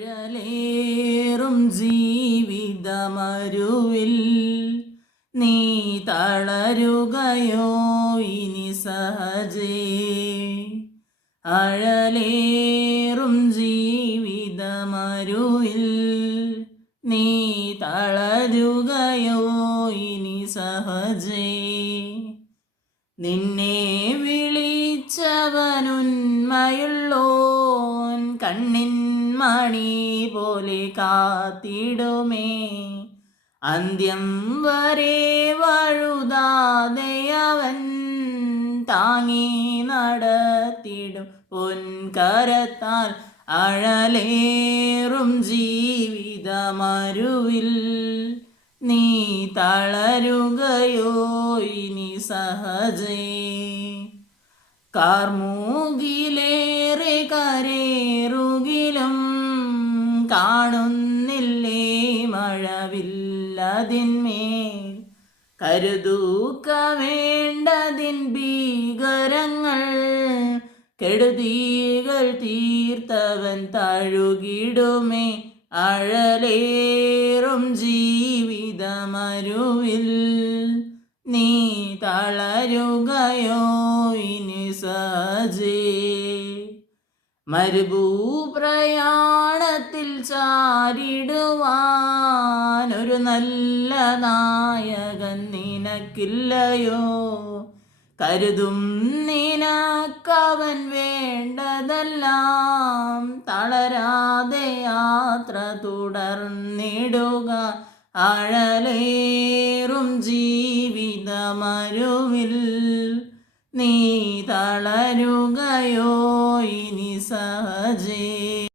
അഴലേറും ജീവിതമരുവിൽ നീ തളരുകയോ ഇനി സഹജേ. അഴലേറും ജീവിതമരുവിൽ നീ തളരുകയോ ഇനി സഹജേ. നിന്നെ വിളിച്ചവനുന്മയുള്ളോൻ കണ്ണിൻ മണി പോലെ കാത്തിടുമേ. അന്ത്യം വരെ വഴുതാതെ അവൻ താങ്ങി നടത്തിടും പൊൻകരത്താൽ. അഴലേറും ജീവിതമരുവിൽ നീ തളരുകയോ ഇനി സഹജേ. കാർമൂകിലേറെ കരേറുകിലും കാണുന്നില്ലേ മഴവില്ലതിന്മേൽ. കരുതൂക്ക വേണ്ടതിൻ ഭീകരങ്ങൾ കെടുതികൾ തീർത്തവൻ തഴുകിടുമേ. അഴലേറും ജീവിതമരുവിൽ നീ തളരുകയോ ഇനി സഹജേ. മരുഭൂപ്രയാണത്തിൽ ചാരിടുവാൻ ഒരു നല്ല നായകൻ നിനക്കില്ലയോ. കരുതും നിനക്കവൻ വേണ്ടതെല്ലാം. തളരാതെ യാത്ര തുടർന്നിടുക. അഴലേറും ജീവിതമരുവിൽ നീ തളരുകയോ ഇനി സഹജേ.